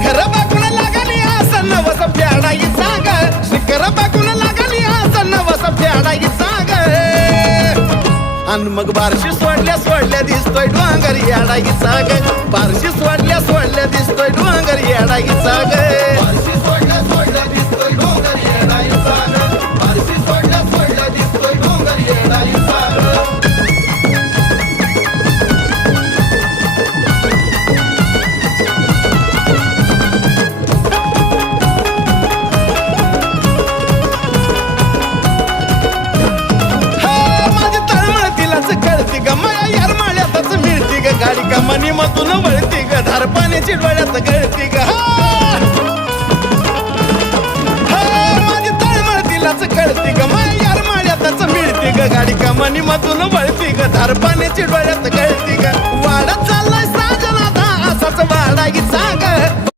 शिखर बघून लागली असं नवस फेडाई सांग शिखर बघून लागली असं नवस फेडाई सांग आणि मग बारशी सोडल्या सोडल्या दिसतोय डोंगर येडाईचा ग बारशी सोडल्या सोडल्या दिसतोय डोंगर येडाईचा ग बारशी सोडल्या सोडल्या दिसतोय डोंगर येडाईचा ग बारशी सोडल्या सोडल्या दिसतोय डोंगर येडाईचा ग कळती ग माया यार माळ्यातच मिळती ग गाडी कमानी मधून वळती ग धार पाण्याची डोळ्यात गळती ग माझी तळमळतीलाच कळती ग माया यार माळ्यातच मिळती ग गाडी कमानी मधून वळती ग धार पाण्याची डोळ्यात गळती ग वाढत चाललाय साजनादा असाच वाढाई सांग